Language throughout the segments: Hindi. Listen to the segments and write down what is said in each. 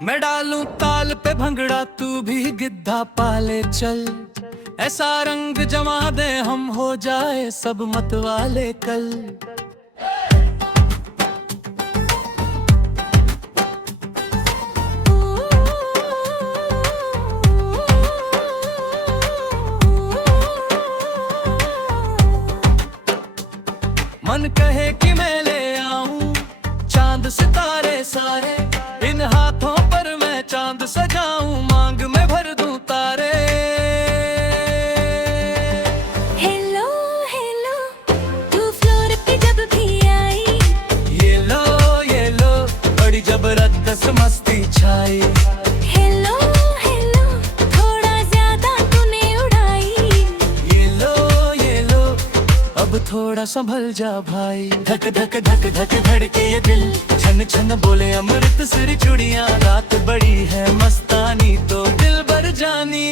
मैं डालूं ताल पे भंगड़ा, तू भी गिद्धा पाले चल। ऐसा रंग जमा दे हम, हो जाए सब मत वाले कल। मन कहे कि मैं ले आऊं चांद सितारे सारे, इन हाथों पर मैं चांद सजाऊं, मांग में भर दूं तारे। हेलो हेलो तू फ्लोर पे जब भी आई, ये लो बड़ी जबरदस्त मस्ती छाई। हेलो हेलो थोड़ा ज्यादा तूने उड़ाई। ये लो अब थोड़ा संभल जा भाई। धक धक धक धक धड़के ये दिल, छन छन बोले अमृत सिर चूड़ियां। रात बड़ी है मस्तानी तो दिल भर जानी,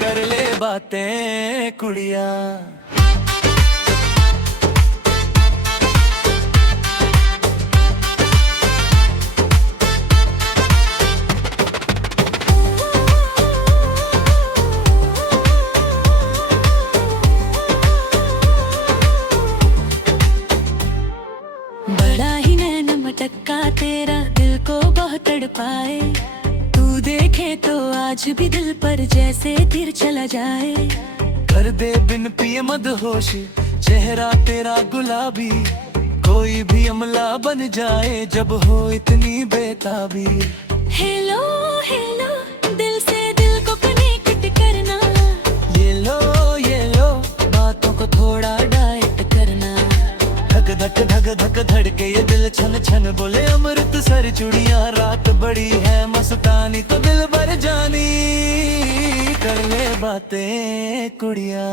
कर ले बातें कुड़िया। बड़ा ही नैन मटक्का तेरा दिल को बहुत तड़पाए, तू देखे तो आज भी दिल पर जैसे तीर चला जाए। कर दे बिन पिए मदहोश चेहरा तेरा गुलाबी, कोई भी अमला बन जाए जब हो इतनी बेताबी। हेलो हेलो दिल से दिल को कनेक्ट करना, ये लो बातों को थोड़ा डाइट करना। धक धक धक धक धड़के ये दिल, छन छन बोले अमृत सर चूड़ियां। रात बड़ी है मस्तानी तो दिल भर जानी, कर ले बातें कुड़िया।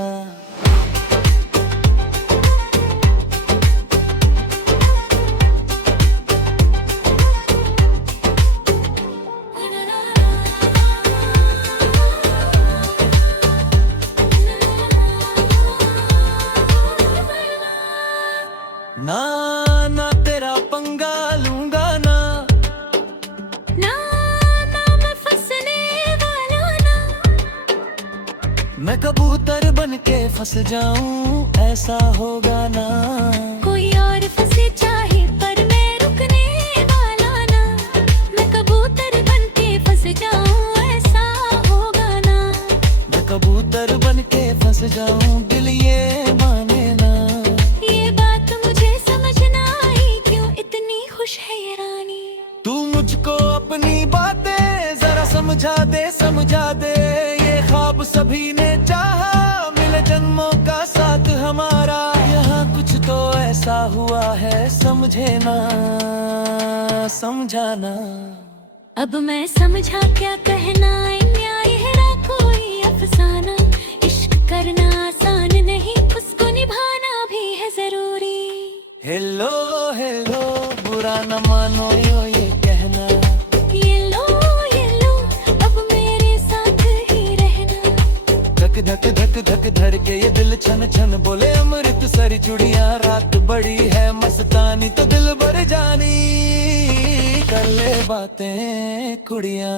ना ना तेरा पंगा लूंगा ना, ना ना मैं फंसने वाला ना। मैं कबूतर बन के फंस जाऊं ऐसा होगा ना। कोई और फंसे चाहे पर मैं रुकने वाला ना, मैं कबूतर बन के फंस जाऊं ऐसा होगा ना। मैं कबूतर बन के फंस जाऊं दिल ये माने ना। ये बात मुझे समझ ना आई, क्यों इतनी खुश है ये रानी। तू मुझको अपनी बातें जरा समझा दे। ये ख्वाब सभी ने चाहा, मिले जन्मों का साथ हमारा। यहाँ कुछ तो ऐसा हुआ है समझे ना, समझाना। अब मैं समझा क्या कहना, न्याय है ना कोई अफसाना। इश्क करना आसान नहीं, उसको निभाना भी है जरूरी। हेलो हेलो बुरा न मानो यो ये कहना। ये लो अब मेरे साथ ही रहना। धक धक धक धक धर के ये दिल, छन छन बोले अमृत सरी चूड़ियां। रात बड़ी है मस्तानी तो दिल भर जानी, कर ले बातें कुड़िया।